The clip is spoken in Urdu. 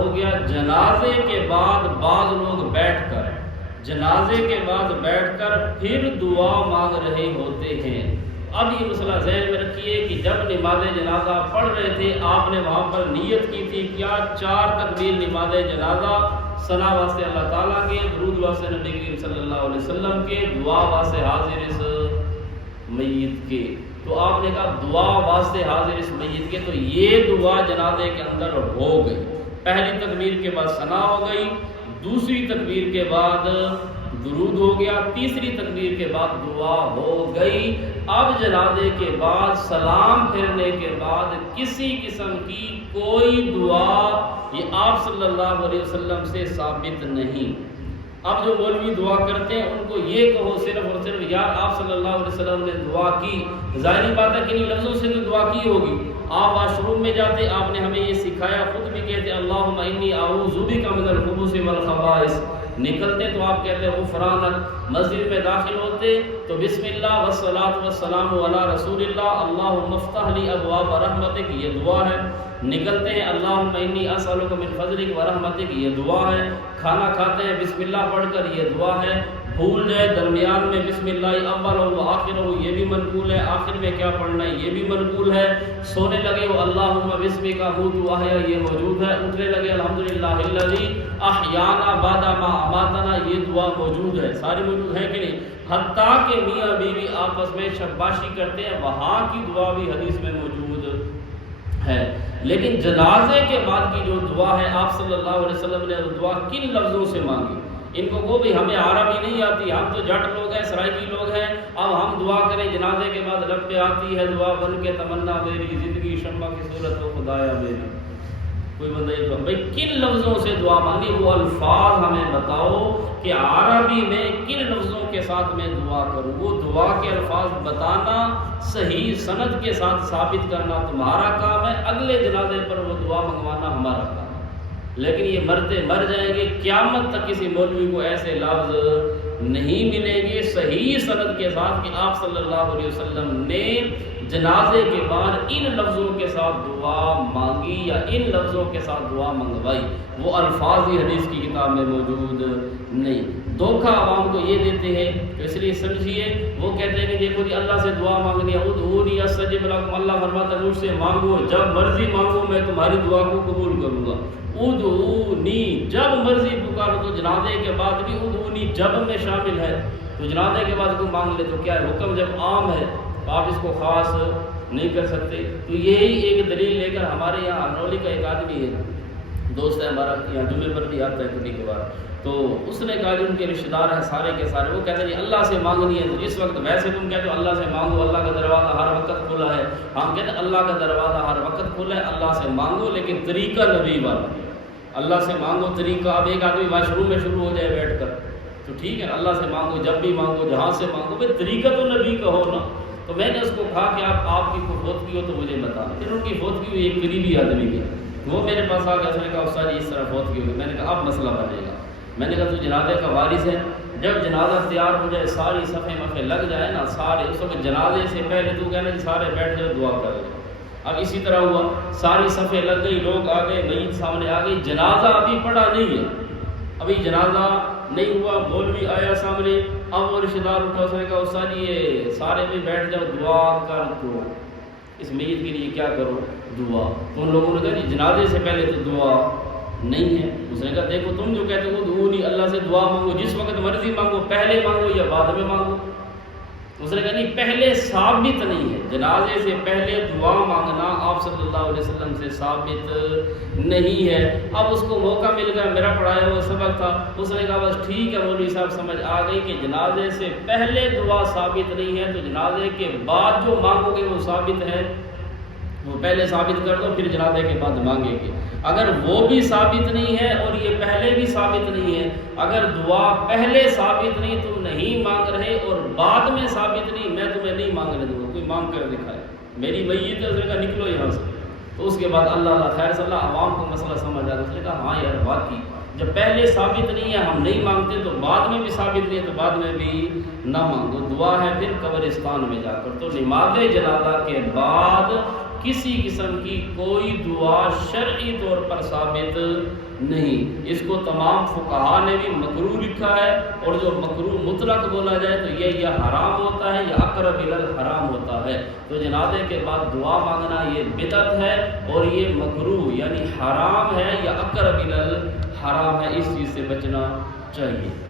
ہو گیا جنازے کے بعد بعض لوگ جنازے کے بعد بیٹھ کر پھر دعا مانگ رہے ہوتے ہیں۔ اب یہ مسئلہ ذہن میں رکھیے کہ جب نماز جنازہ پڑھ رہے تھے آپ نے وہاں پر نیت کی تھی کیا؟ 4 تکبیر نماز جنازہ، ثنا واسطے اللہ تعالیٰ کے، درود واسطے نبی کریم صلی اللہ علیہ وسلم کے، دعا واسطے حاضر اس میت کے۔ تو آپ نے کہا دعا واسطے حاضر اس میت کے، تو یہ دعا جنازے کے اندر ہو گئی۔ پہلی تکبیر کے بعد ثنا ہو گئی، دوسری تکبیر کے بعد درود ہو گیا، تیسری تکبیر کے بعد دعا ہو گئی۔ اب جنازے کے بعد سلام پھرنے کے بعد کسی قسم کی کوئی دعا یہ آپ صلی اللہ علیہ وسلم سے ثابت نہیں۔ اب جو مولوی دعا کرتے ہیں ان کو یہ کہو صرف اور صرف یار آپ صلی اللہ علیہ وسلم نے دعا کی، ظاہری بات ہے کہ انہی لفظوں سے تو دعا کی ہوگی۔ آپ واش روم میں جاتے آپ نے ہمیں یہ سکھایا، خود بھی کہتے اللہم انی اعوذ بک من الخبث والخبائث، نکلتے تو آپ کہتے غفرانک، مسجد میں داخل ہوتے تو بسم اللہ والصلاۃ والسلام علی رسول اللہ اللہم افتح لی ابواب رحمتک، یہ دعا ہے۔ نکلتے ہیں اللہم انی اسألک من فضلک ورحمتک، یہ دعا ہے۔ کھانا کھاتے ہیں بسم اللہ پڑھ کر، یہ دعا ہے۔ بھول جائے درمیان میں بسم اللہ اول و آخر ہو، یہ بھی منقول ہے۔ آخر میں کیا پڑھنا ہے یہ بھی منقول ہے۔ سونے لگے ہو اللہم بسمک اموت واحیا، یہ موجود ہے۔ اٹھنے لگے الحمدللہ الذی احیانا بعد ما اماتنا، یہ دعا موجود ہے۔ ساری موجود ہے کہ نہیں؟ حتیٰ کہ میاں بیوی آپس میں شاباشی کرتے ہیں، وہاں کی دعا بھی حدیث میں موجود ہے۔ لیکن جنازے کے بعد کی جو دعا ہے آپ صلی اللہ علیہ وسلم نے دعا کن لفظوں سے مانگی؟ ان کو بھی ہمیں عربی نہیں آتی، ہم تو جٹ لوگ ہیں، سرائکی لوگ ہیں، اب ہم دعا کریں جنازے کے بعد رب پہ آتی ہے دعا بن کے تمنا میری زندگی شمع کی صورت ہو خدایا میری۔ کوئی بندہ یہ بھائی کن لفظوں سے دعا مانگی؟ وہ الفاظ ہمیں بتاؤ کہ عربی میں کن لفظوں کے ساتھ میں دعا کروں۔ وہ دعا کے الفاظ بتانا، صحیح سند کے ساتھ ثابت کرنا تمہارا کام ہے، اگلے جنازے پر وہ دعا منگوانا ہمارا کام ہے۔ لیکن یہ مرتے مر جائیں گے، قیامت تک کسی مولوی کو ایسے لفظ نہیں ملیں گے صحیح سند کے ساتھ کہ آپ صلی اللہ علیہ وسلم نے جنازے کے بعد ان لفظوں کے ساتھ دعا مانگی یا ان لفظوں کے ساتھ دعا منگوائی۔ وہ الفاظ ہی حدیث کی کتاب میں موجود نہیں۔ دھوکہ عوام کو یہ دیتے ہیں تو اس لیے سمجھیے، وہ کہتے ہیں کہ دیکھو جی اللہ سے دعا مانگنی ہے، ادعونی استجب لکم، اللہ فرماتا ہے مجھ سے مانگو، جب مرضی مانگو میں تمہاری دعا کو قبول کروں گا۔ ادعونی، جب مرضی پکارو، تو جنازے کے بعد بھی ادعونی جب میں شامل ہے۔ تو جنازے کے بعد کوئی مانگ لے تو کیا ہے؟ حکم جب عام ہے تو آپ اس کو خاص نہیں کر سکتے۔ تو یہی ایک دلیل لے کر ہمارے یہاں ہرنولی کا ایک آدمی ہے، دوست ہے ہمارا، یہاں جمعے پر بھی آتا ہے کبھی کبھار، تو اس نے کہا کہ ان کے رشتہ دار ہیں سارے کے سارے، وہ کہتے ہیں جی اللہ سے مانگنی ہے، تو جس وقت ویسے تم کہتے ہو اللہ سے مانگو، اللہ کا دروازہ ہر وقت کھلا ہے، ہم کہتے ہیں اللہ کا دروازہ ہر وقت کھلا ہے، اللہ سے مانگو، لیکن طریقہ نبی والا، اللہ سے مانگو طریقہ۔ اب ایک آدمی واش روم میں شروع ہو جائے بیٹھ کر تو ٹھیک ہے، اللہ سے مانگو جب بھی مانگو جہاں سے مانگو، بھائی طریقہ تو نبی کا ہو نا۔ تو میں نے اس کو کہا کہ آپ کی کوئی فوت کی ہو تو مجھے بتانا۔ پھر ان کی فوت کی ہوئی ایک قریبی آدمی کی، وہ میرے پاس آ گیا، اس نے کہا استاد جی اس طرح فوت کی ہوئی۔ میں نے کہا اب مسئلہ بنے گا۔ میں نے کہا تو جنازے کا وارث ہے، جب جنازہ تیار ہو جائے ساری صفحے مفے لگ جائے نا سارے، اس وقت جنازے سے پہلے تو کہنا جی سارے بیٹھ جاؤ دعا کر لیں۔ اب اسی طرح ہوا، ساری صفحے لگ گئی، لوگ آ گئے، میت سامنے آ گئی، جنازہ ابھی پڑھا نہیں ہے، ابھی جنازہ نہیں ہوا، مولوی آیا سامنے، اب وہ رشتہ دار اٹھا، اس نے کہا استاد جی یہ سارے بھی بیٹھ جاؤ دعا کر دو، اس میت کے لیے کیا کرو؟ دعا۔ تو ان لوگوں نے کہا جی جنازے سے پہلے تو دعا نہیں ہے۔ اس نے کہا دیکھو تم جو کہتے ہو دعونی، اللہ سے دعا مانگو جس وقت مرضی مانگو، پہلے مانگو یا بعد میں مانگو۔ اس نے کہا نہیں پہلے ثابت نہیں ہے، جنازے سے پہلے دعا مانگنا آپ صلی اللہ علیہ وسلم سے ثابت نہیں ہے۔ اب اس کو موقع مل گیا، میرا پڑھایا ہوا سبق تھا، اس نے کہا بس ٹھیک ہے مولوی صاحب سمجھ آ گئی کہ جنازے سے پہلے دعا ثابت نہیں ہے، تو جنازے کے بعد جو مانگو گے وہ ثابت ہے، وہ پہلے ثابت کر دو پھر جنازے کے بعد مانگیں گے۔ اگر وہ بھی ثابت نہیں ہے اور یہ پہلے بھی ثابت نہیں ہے، اگر دعا پہلے ثابت نہیں تم نہیں مانگ رہے اور بعد میں ثابت نہیں، میں تمہیں نہیں مانگنے دوں گا، کوئی مانگ کر دکھائے میری میت ہے، اس نے کہا نکلو یہاں سے۔ تو اس کے بعد اللہ خیر صلی اللہ عوام کو مسئلہ سمجھ آیا، اس نے کہا ہاں یار واقعی جب پہلے ثابت نہیں ہے ہم نہیں مانگتے تو بعد میں بھی ثابت نہیں ہے تو بعد میں بھی نہ مانگو، دعا ہے پھر قبرستان میں جا کر۔ تو نماز جنازہ کے بعد کسی قسم کی کوئی دعا شرعی طور پر ثابت نہیں۔ اس کو تمام فقہا نے بھی مکروہ لکھا ہے، اور جو مکروہ مطلق بولا جائے تو یہ یا حرام ہوتا ہے یا اقرب الی الحرام ہوتا ہے۔ تو جنازے کے بعد دعا مانگنا یہ بدعت ہے، اور یہ مکروہ یعنی حرام ہے یا اقرب الی الحرام ہے، اس چیز سے بچنا چاہیے۔